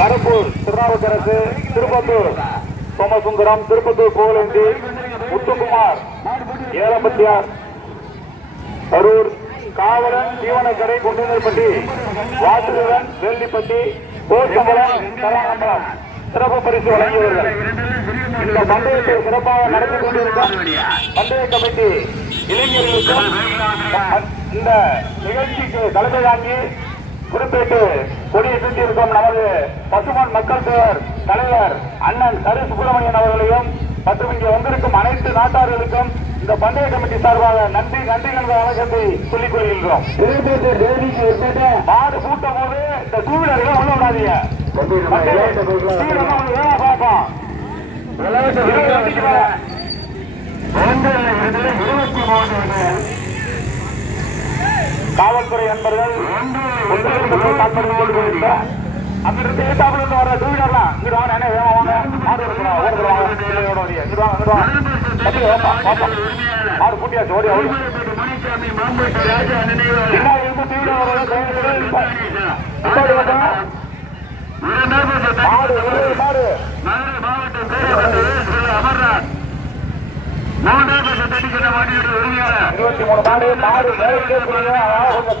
மரப்பூர் திருநாவுக்கரசு, திருப்பத்தூர் சோமசுந்தரம், திருப்பத்தூர் கோவிலந்தி, முத்துக்குமார் ஏலம்பட்டியார், கரூர் காவலன், தீவனக்கரை, குண்டனர்பட்டி, வாசுதேவன், வேல்லிப்பட்டி, கோச்சம்பலம், கலாநம்பலம் சிறப்பு பரிசு வழங்கியவர்கள். இந்த பந்தயத்தை சிறப்பாக நடத்தி கொண்டிருக்கும் பந்தய கமிட்டி இளைஞர்களுக்கும் இந்த நிகழ்ச்சிக்கு தலைமை தாங்கி குறிப்பிட்டு கொடியை சுற்றியிருக்கும் நமது பசுமன் மக்கள் தலைவர் அண்ணன் கரு சுப்பிரமணியன் அவர்களையும் மற்றும் இங்கே வந்திருக்கும் அனைத்து நாட்டார்களுக்கும் இந்த பந்தய கமிட்டி சார்பாக நன்றிகள் வணக்கத்தை சொல்லிக் கொள்கின்றோம். மாடு கூட்டும் போது இந்த டூ வீலர்கள் உள்ள விடாதீங்க. பார்ப்போம் காவல்துறை நண்பர்கள் அங்கிருந்து ஏத்தாப்புல வர டூ வீலர்லாம் இங்க வாங்க, என்ன வேணும் வாங்க, மாடு மாடு கூட்டியாச்சு ஓடி ஓடி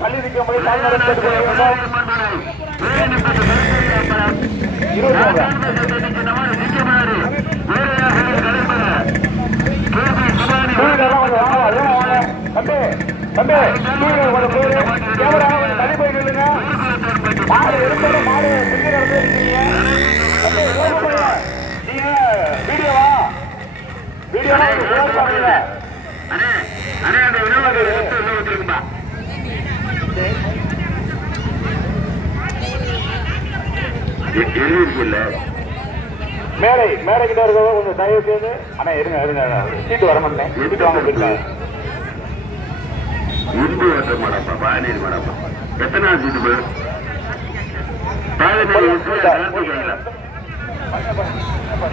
தள்ளி நிற்கும்படி தள்ளி போய் நில்லுங்க. மாடு எடுத்தாலும் மாடு வீடியோவா வீடியோவா மேடை மேடை கிட்ட இருக்க கொஞ்சம் தயவு செய்து அண்ணா இருங்க இருங்க சீட்டு வர மாட்டேன் சீட்டு வாங்க போயிருக்கேன். எத்தனை சீட்டு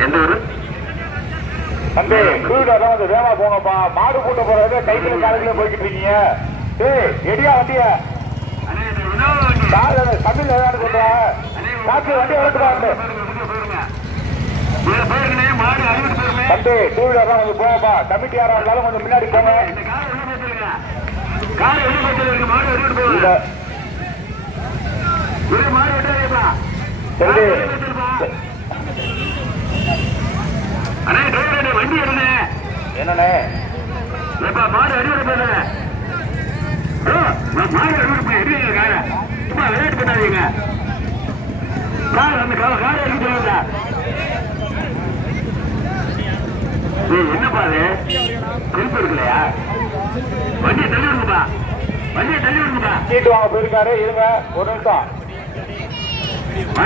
எந்த ஊரு தம்பி வீடுதான் வந்து வேமா போங்கப்பா. மாடு கூட்ட போறது கைக்கில காலையில போய்கிட்டு இருக்கீங்க. எடியா வண்டிய தமிழ் ஏதாவது சொல்ற காற்று வண்டி வளர்த்துறாங்க தம்பி. டூ வீலர் தான் கொஞ்சம் போங்கப்பா. கமிட்டி யாரா இருந்தாலும் கொஞ்சம் முன்னாடி போங்க. என்னண்ணே மாடு அடிவடை போல மாடு அடிவடை கார சும்மா விளையாட்டு பண்ணாதீங்க. கார் அந்த காரை எடுக்க சொல்லுங்க. என்னப்பா அது குறிப்பு இருக்கலையா? வண்டியை தள்ளி விடுங்கப்பா, வண்டியை தள்ளி விடுங்கப்பா. சீட்டு வாங்க போயிருக்காரு. இருங்க ஒரு நிமிஷம்.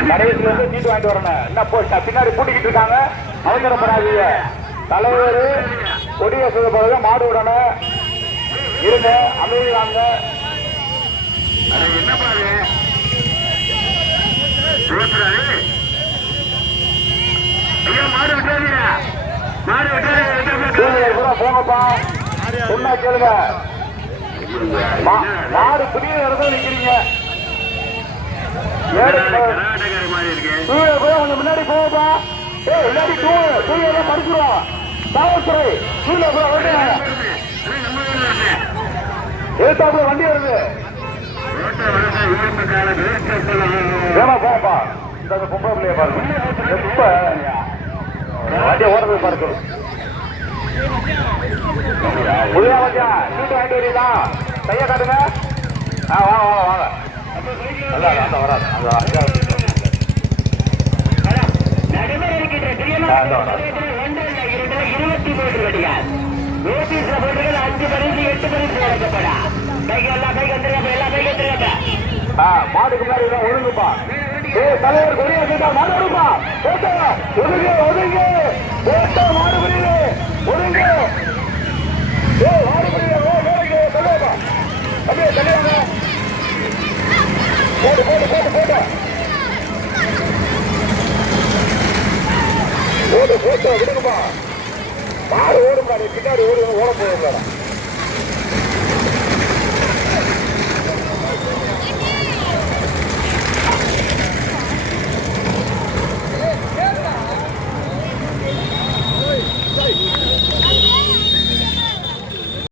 கடைசியில இருந்து சீட்டு வாங்கிட்டு வரணும். என்ன போய் பின்னாடி கூட்டிக்கிட்டு இருக்காங்க. அவசரப்படாதீங்க. தலைவர் கொடிய செய்யப்படுறது மாடு விடணும். இருங்க அமைதியாங்க. என்னப்பா ஐயா மாடு விட்டாதீங்க, மாடு விட்டாதீங்க போங்கப்பா. சொன்னா கேளுங்க. மாடு புதிய இடத்துல நிக்கிறீங்க. கொஞ்சம் முன்னாடி போங்கப்பா. முன்னாடி டூ வீலர் படிச்சுருவோம். காவல்துறை டூ வீலர் ஏத்தாப்புல வண்டி வருது. வேமா போங்கப்பா. இந்த பொம்பளை பிள்ளைய பாருங்க. எப்ப வண்டியை ஓடுறது பாருங்க. புதியா வண்டியா சீட்டு வாங்கிட்டு வரீங்களா? கையை காட்டுங்க. வாங்க வாங்க வாங்க. அந்த வராது அந்த அஞ்சாவது மாடுக்கு முன்னாடி ஒழுங்குப்பா. தலைவர் கொடியா கேட்டா மாடு ஒழுங்கா ஒதுங்க ஒதுங்க போட்டா மாடு புரியுது ஒழுங்க மாடு புரியுது சொல்லுப்பா. அப்படியே தலைவாங்க. போட்டு போட்டு போட்டு போட்டு போட்டு போட்டு விடுங்கப்பா. மாடு ஓடுப்பா. நீ பின்னாடி ஓட போடுங்க.